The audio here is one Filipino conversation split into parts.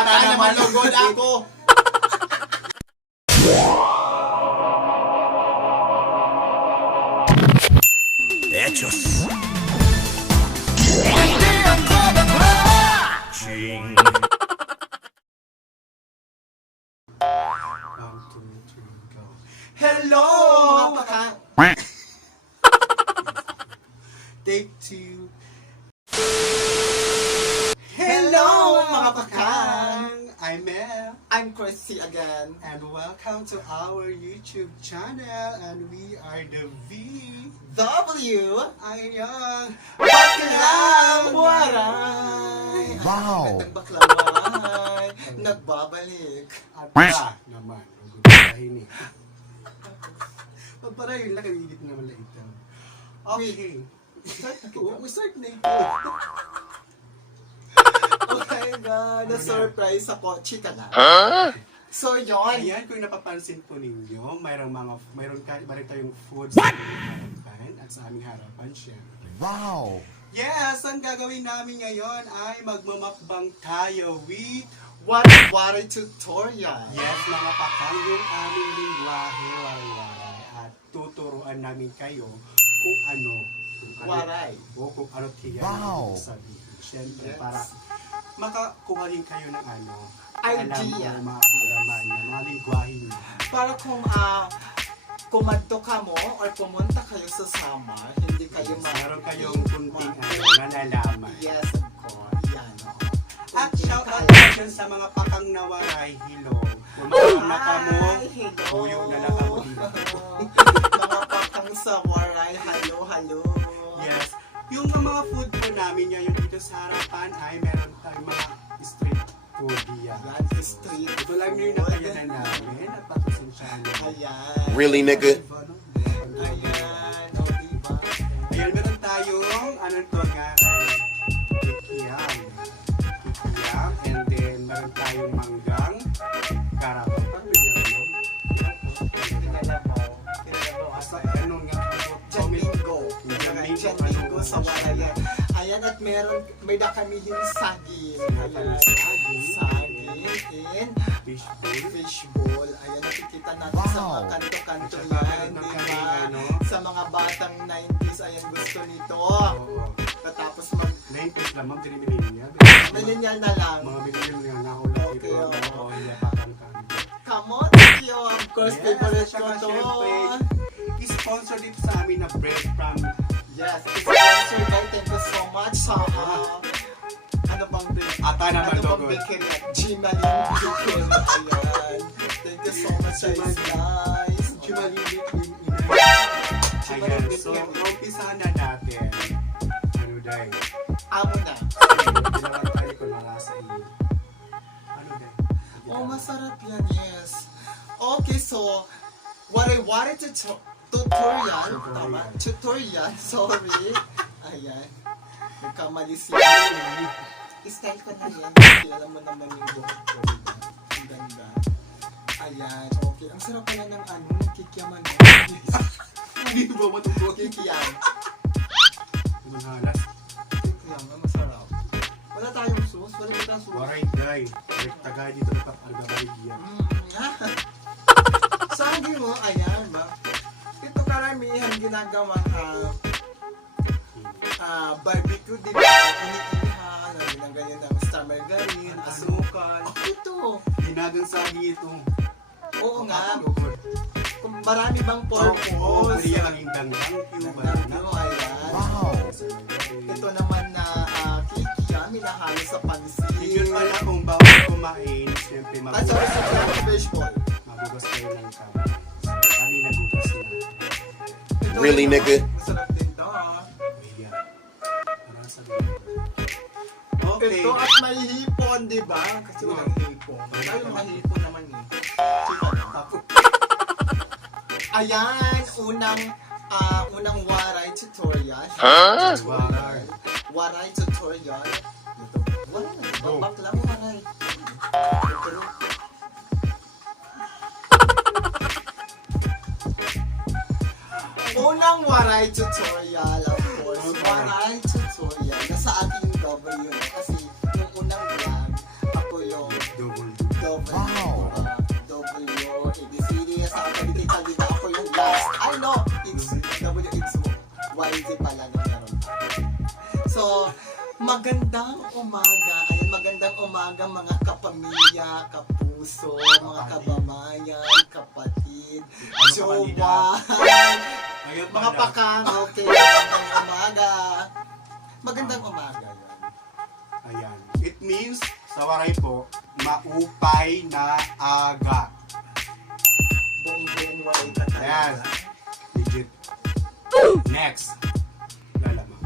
Para naman lugod ako. Hechos. Ching. 1, 2, 3, go. Hello, mga paka. Take 2. Hello, mga pakang. I'm Mel. I'm Chrissy again. And welcome to our YouTube channel. And we are the W. Ayun. Baklang Waray. Wow. Ang Baklang Waray. Nagbabalik. At pa naman. Huwag para yun lang, kagigit naman lang ito. Okay. Start na ito. Oh my God, na-surprise ako. Chika na. So, yun. Ayan, kung napapansin po ninyo, mayroon tayong food sa aming harapan at sa aming harapan, syempre. Wow. Yes, ang gagawin namin ngayon ay magmamakbang tayo with Waray tutorial. yes, mga pakang yung aming lingwahe, waray-waray. At tuturuan namin kayo kung ano. Waray. O kung ano tiyan Wow. sabihin. Siyempre, Yes. para makakuha din kayo ng ano, Idea. alam mo, mga kaalaman, ng mga lingwahe niyo. Para kung kumadto ka mo or pumunta kayo sa summer, hindi kayo Meron kayong kunting nalalaman. Yes, of course. Yan, o. At shout out dyan sa mga pakang nawaray, hello. Kung na ka mo, Hi, hello. buyo na lang ako dito. Mga pakang sa Waray, hello. Yes. Yung mga food po namin ngayon dito sa harapan ay meron tayong mga street food yan. Yan, street Ito lang yung nakayanan namin at patusensyahan namin. Ayan. Really, nigga? Ayan, o diba? Ayan, meron tayong, ano to nga, kikiyam. Kikiyam, and then meron tayong manggang, karapat. Ano yun mo? Kilala mo. Asa, ano nga, Jamingo. Jamingo. Jamingo sa Waray. Ayan, at may nakamihin saging. Ayan, saging and fishbowl. Ayan, nakikita natin sa mga Wow. kanto-kanto At saka yan. meron ng Diba? kaming, ano, Sa mga batang 90s, ayan gusto nito. oo. Katapos 90s lang, ma'am, tinimilin niya. millennial na lang. Mga bigyan nga na ulit Okay, ito. oo. Oo, hindi pakang kami. Come on, thank you. Of course, Yes, favorite at ko saka to. syempre, i-sponsor dito sa amin na bread from Yes, it's sponsored by thank you so much sa ano bang Ata naman ano bang logod. bakery? Jimalin Bakery. Ayan. Thank you so much guys. Chumalibit yung Chumalibit Ayan, so yung- umpisahan na natin. Ano dahil? Amo na. Ginawa tayo ko na sa iyo. Ano dahil? Oh, masarap yan, yes. Okay, so wari tutorial. Tama? Tutorial, sorry. Ayan. Nagkamali siya. Style ko na yan. Kasi alam mo naman yung buhok ko. Diba? Ang ganda. Ayan, okay. Ang sarap pala ng ano, kikiyaman. Hindi ba matutuwa? Kikiyam. Ang halas. Kikiyam, ang masarap. Wala tayong sauce. Wala ba tayong sauce? Waray day. Tagay dito na pag-algabaligyan. Sabi mo, ayan ba? Ito karamihan ginagawa barbecue, di ba? Iniihan, ng ganyan ng star margarine, asukal. Ito. Ginagang sagi ito. Oo nga. Lugod. Kung marami bang Oo, purpose. Korea lang yung dangdang. Cuba na. Ayan. Wow. Ito naman na kikiam, minahalo sa pansit. Yun pala kung bawal kumain, siyempre Ah, sorry, sa fishball. magugas kayo ng kamay. Kami nagugas na. Ito Really, rin, nigga? Masarap din to, Ayan. Para sa okay. Ito at may hipon, di ba? Kasi walang hipon. Tayo may hipon naman eh. Ayan, unang waray tutorial. Huh? Tutorial. Waray tutorial. Ito. Wala na, Go. baklang waray. Ito. Unang waray tutorial, of course. Waray tutorial. Nasa ating W na kasi yung unang vlog, ako yung So, magandang umaga. Ayan, magandang umaga mga kapamilya, kapuso, mga kababayan, kapatid, jowa, Ayun mga pala. pakang, okay, magandang umaga. Magandang umaga yan. Ayan. It means, sa waray po, maupay na aga. Buong-buong walay ka Ayan. talaga. Legit. Next. Lalamang.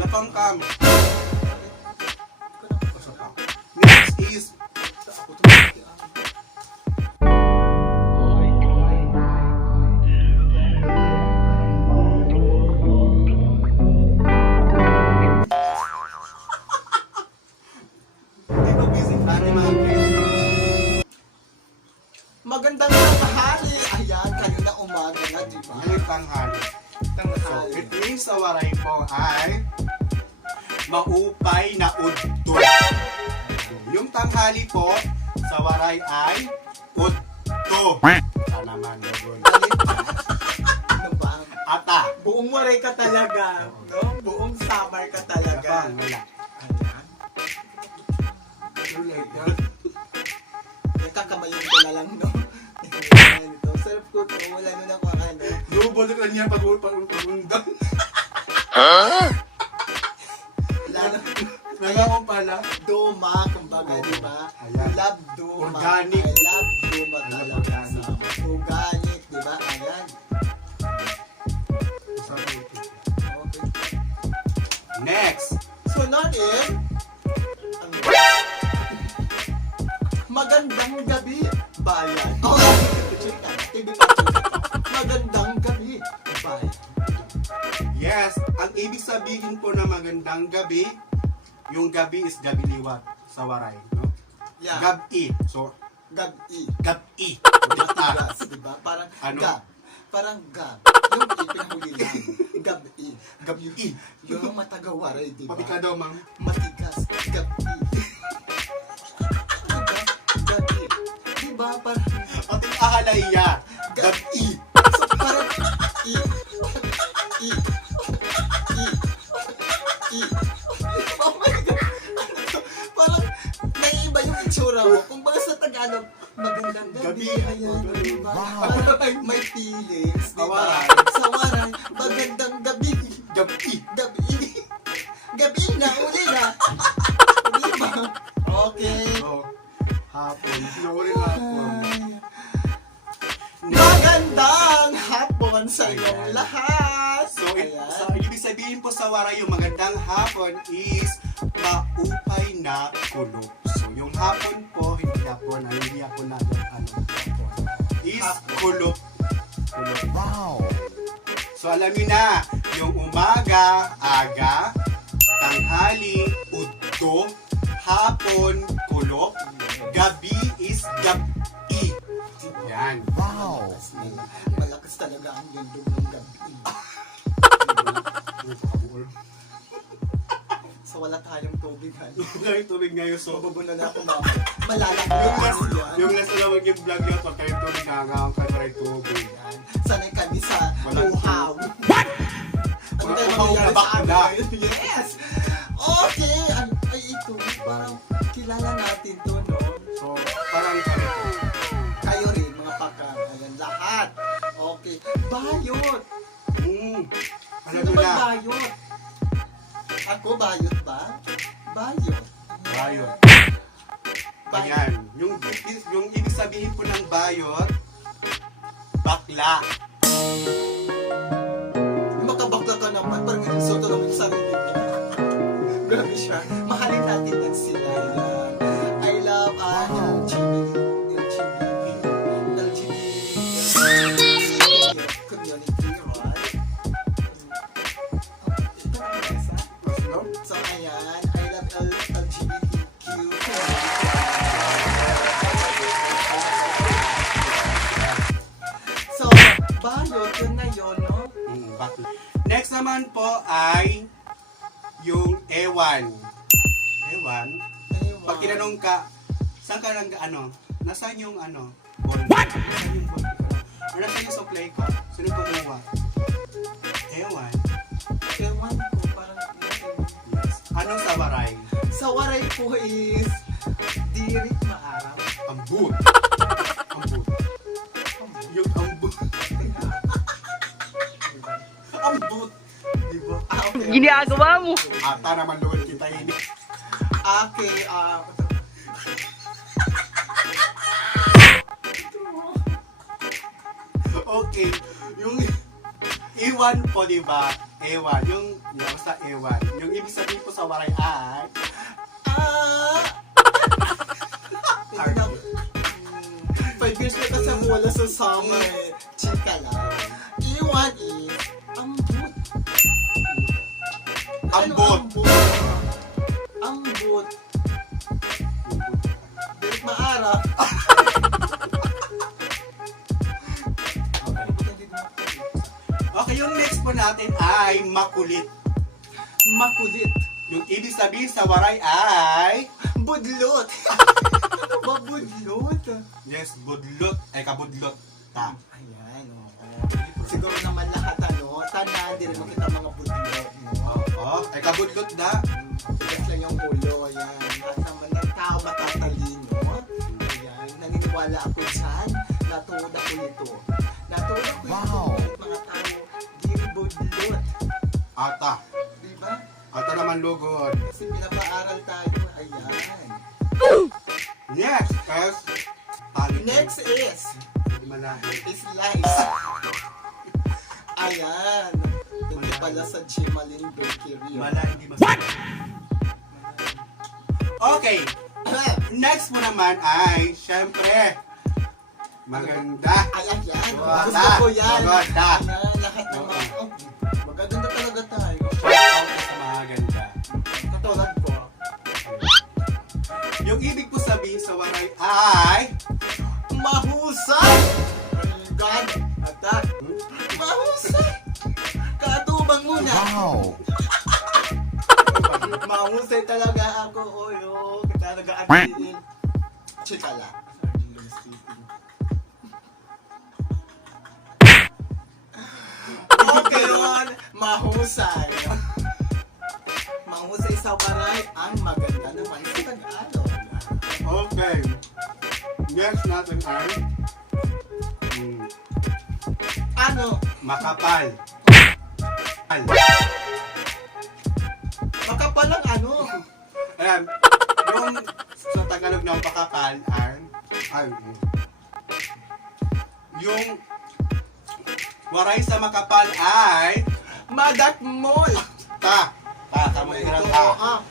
Lapang kam. Next is Ako tumati ang... hindi ko busy para mga friends. Magandang tanghali. Ayan, kayo na umaga na, di ba? Ngayon tanghali. So, Tanghali. it means sa waray po ay maupay na udto. Yung tanghali po sa waray ay udto. Naman, gagawin. Ano ba? Ata. Buong waray ka talaga. No? Buong summer ka talaga. Lapang, wala. Ayan. Nakakamayin ko na lang, no? Ayan, ito. Surf ko to. Wala mo na kung ano. Lubol ka niya pag-undan. Lalo, Nagawang pala. Duma, kumbaga, di ba? Ayan. Love Duma. Organic. I love Duma I love talaga. organic. Sa organic, di ba? Ayan. Okay. Next. Sunod is ang magandang gabi, bayan. Oh, TV pa. Magandang gabi, bayan. Yes, ang ibig sabihin po na magandang gabi, yung gabi is gabi liwat sa waray, no? Yeah. Gabi. So, Gabi. gabi. Matigas, di ba? Parang Ano? gab. Parang gab. Yung ipinahuli lang. Gabi. Gabi. Yung matagawaray, di ba? Pati ka daw, ma'am. Matigas. Gabi. Diba? Gabi. Di ba? Parang Pati ahalaya. Gabi. so parang i i oh my god, ano to? Parang naiiba yung itsura mo kung baga sa Tagalog magandang gabi, Gabi. ayan, diba? Wow. Parang may feelings, diba? Kawaran. Sa waray, magandang gabi, Gabi. gabi na, uli na, diba? Okay. So, hapon. Nauri na hapon. Magandang hapon sa inyong Ayan. lahat. So, Ayan. so, ibig sabihin po sa waray, yung magandang hapon is maupay na kulog. So, yung hapon po, hindi hapon, hindi hapon na, hapon, is Hapon. kulog. Kulog. Wow. So, alam niyo na, yung umaga, aga, tanghali, udto, hapon, kulog, gabi is gabi. Yan. Wow. Malakas talaga ang lindog ng gabi. So wala tayong tubig, ha? Ngayon tubig ngayon, so Mabubuno na ako mamaya. Malalaki yung last, yan. yung last na lang yung vlog niya, pag kayo tubig, nangangang kayo maray tubig. Yan. Sanay kami sa Walang uhaw. What? Ano tayo Uhaw mangyayari na sa bakla. amin? Yes! Okay! Ay, ito. Parang kilala natin to, no? So, parang kami po. Kayo rin, mga pakang. Ayan, lahat. Okay. Bayot! Ano Sino na? ba bayot? Ako, bayot ba? Bayot. Bayot. Bayot. Ayan. Yung ibig sabihin po ng bayot, bakla. Makabakla ka naman, parang insulto naman yung sarili mo. Grabe siya. Mahalin natin lang sila. Yan. I love LGBT community, right? Ito ang isa. No? So, ayan. I love LGBTQ community. So, bayot, yun na yun, no? Bakla. Next naman po ay yung ewan. Ewan? Ayun. Pag tinanong ka, saan ka nang ano? Nasaan yung ano? Bond? What? Nasaan yung bond? Or nasaan yung supply ko? Sino kumuha? Ewan. Ewan ko, parang Yes. Anong sawaray? sa waray ko is dirit maaraw. Ambut. Ambut. Yung ambut. Ambut. Diba? Ah, okay. Ginagawa mo. Ata naman luwal kita ini. Okay, Okay. Yung iwan po, di ba? Ewan. Yung basta ewan. Yung ibig sabihin po sa waray ay hindi na, 5 years na kasi wala sa summer eh. Chika lang. Iwan is ambut. ambot. Ambut. Dirit maaraw. Okay, yung next po natin ay makulit. Makulit. Yung ibig sabihin sa waray ay Budlot. Ano ba budlot? yes, budlot. Ay, kabudlot. Ta. Ayan, oo. Siguro naman lahat tanan, di rin makita mga budlot. No? Oo. Ay, kabudlot na. Tigas lang yung ulo, ayan. Lahat naman ng tao matatalino. Ayan, naniniwala ako dyan. Natuod ako nito. Natuod ako nito. Wow. Kahit mga tao, di rin budlot. Ata. Diba? Ata naman lugod. Kasi pinapaaral tayo. Ayan. Yes. Yes. Tali. Next is Malahi. lice. Ayan. Hindi pala sa Chimalin Bakery. Mala, hindi masarap. Okay. Next mo naman ay, syempre, maganda. Ay, ayan. Wala. Gusto ko yan. Maganda. Ayan, lahat ng mga... Oh, magaganda talaga tayo. Shout out sa mga ganda. Katulad ko. Yung ibig po sabihin sa waray ay Mahusay! God, attack. Mahusay! Katubang muna. Wow. Mahusay talaga ako. Oyo, talaga atin. Chika lang. Okay yun, mahusay. Mahusay sa waray ang maganda naman sa Tagalog. okay. Next natin ay Ano? makapal. Makapal ang ano? Ayan, yung sa Tagalog ng makapal ay yung waray sa makapal ay Madakmol. tama yung Ito, ta.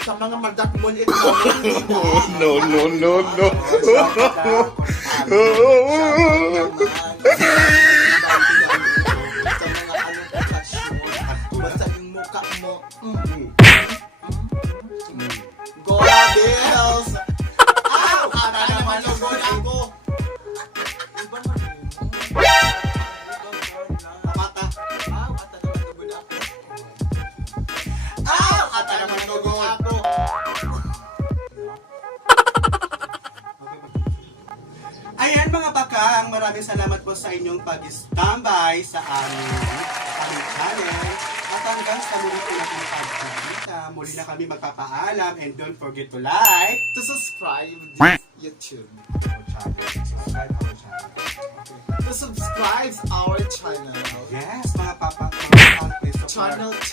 sa mga madakmol ito. No, no, no, no. Sa mga anong okasyon. Basta yung mukha mo. Go Bills! Ow! Ata naman lugod ako. Iba mo rin. Mata. Ow! Ata naman lugod ako. Ow! Ata naman lugod. ako. Ayan mga bakang, maraming salamat po sa inyong pag-standby sa aming channel. At hanggang sa muli po natin pagkakita, muli na kami magpapaalam and don't forget to like To subscribe this YouTube. our channel. Subscribe our channel. To subscribe our channel. Yes, mga please support. Channels.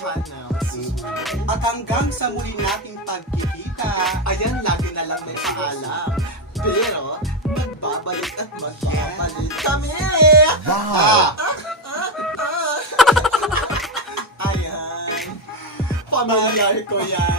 At hanggang sa muli nating pagkikita. Ayan, lagi na lang may paalam. Pero, magbabalik at magbabalik kami! Wow. Ayan. Pamilyar ko yan.